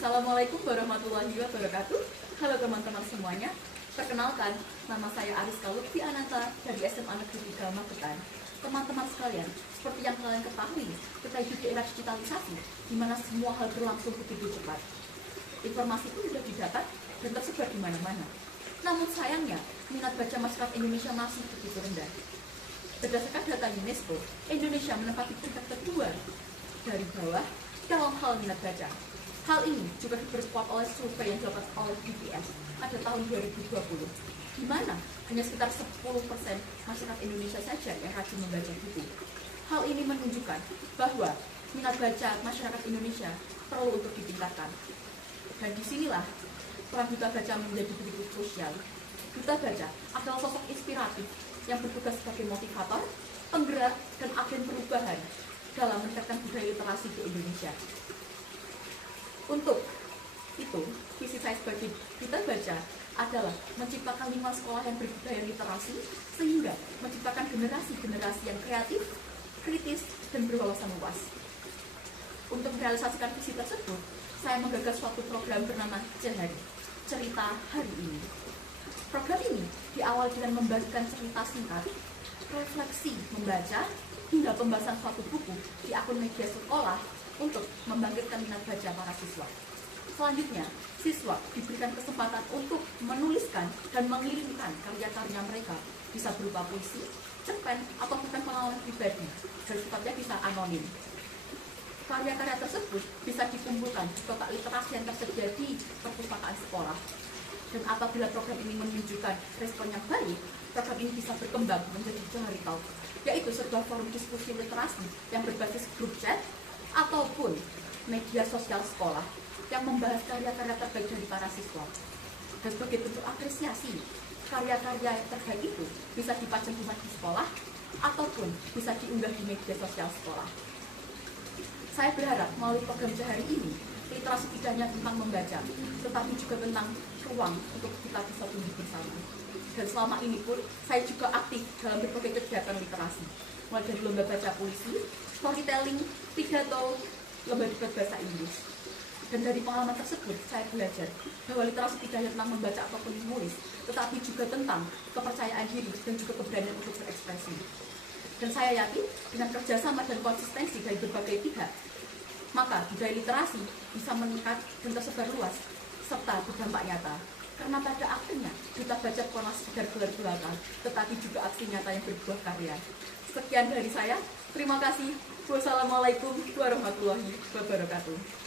Assalamualaikum warahmatullahi wabarakatuh. Halo teman-teman semuanya. Perkenalkan, nama saya Aris Kalutfi Ananta dari SMA Negeri 3 Magetan. Teman-teman sekalian, seperti yang kalian ketahui, kita hidup di era digitalisasi, di mana semua hal berlangsung begitu cepat. Informasi pun sudah didapat dan tersebar di mana-mana. Namun sayangnya, minat baca masyarakat Indonesia masih begitu rendah. Berdasarkan data UNESCO, Indonesia menempati peringkat kedua dari bawah dalam hal minat baca. Hal ini juga diperkuat oleh survei yang dilakukan oleh BPS pada tahun 2020, di mana hanya sekitar 10% masyarakat Indonesia saja yang rajin membaca buku. Hal ini menunjukkan bahwa minat baca masyarakat Indonesia perlu untuk ditingkatkan. Dan disinilah peran duta baca menjadi begitu krusial. Duta baca adalah sosok inspiratif yang bertugas sebagai motivator, penggerak, dan agen perubahan dalam meningkatkan budaya literasi di Indonesia. Untuk itu, visi saya sebagai duta baca adalah menciptakan lingkungan sekolah yang berbudaya literasi, sehingga menciptakan generasi-generasi yang kreatif, kritis, dan berwawasan luas. Untuk merealisasikan visi tersebut, saya menggagas suatu program bernama Cehari, Cerita Hari Ini. Program ini diawali dengan membagikan cerita singkat, refleksi membaca, hingga pembahasan suatu buku di akun media sekolah untuk membangkitkan minat baca para siswa. Selanjutnya, siswa diberikan kesempatan untuk menuliskan dan mengirimkan karya-karya mereka, bisa berupa puisi, cerpen, atau bukan pengalaman pribadi, dan sifatnya bisa anonim. Karya-karya tersebut bisa dikumpulkan di kotak literasi yang tersedia di perpustakaan sekolah. Dan apabila program ini menunjukkan respon yang baik, program ini bisa berkembang menjadi Cehari Talk, yaitu sebuah forum diskusi literasi yang berbasis grup chat ataupun media sosial sekolah yang membahas karya-karya terbaik dari para siswa. Dan sebagai bentuk apresiasi, karya-karya terbaik itu bisa dipajang di sekolah ataupun bisa diunggah di media sosial sekolah. Saya berharap melalui program Cehari ini, literasi tidak hanya tentang membaca, tetapi juga tentang ruang untuk kita bisa tumbuh bersama. Dan selama ini pun, saya juga aktif dalam berbagai kegiatan literasi, mulai dari lomba baca puisi, storytelling, pidato, lomba debat bahasa Inggris. Dan dari pengalaman tersebut, saya belajar bahwa literasi tidak hanya tentang membaca ataupun menulis, tetapi juga tentang kepercayaan diri dan juga keberanian untuk berekspresi. Dan saya yakin dengan kerjasama dan konsistensi dari berbagai pihak, maka budaya literasi bisa meningkat dan tersebar luas, serta berdampak nyata. Karena pada akhirnya, duta baca bukanlah sekedar gelar belaka, tetapi juga aksi nyata yang berbuah karya. Sekian dari saya, terima kasih. Wassalamualaikum warahmatullahi wabarakatuh.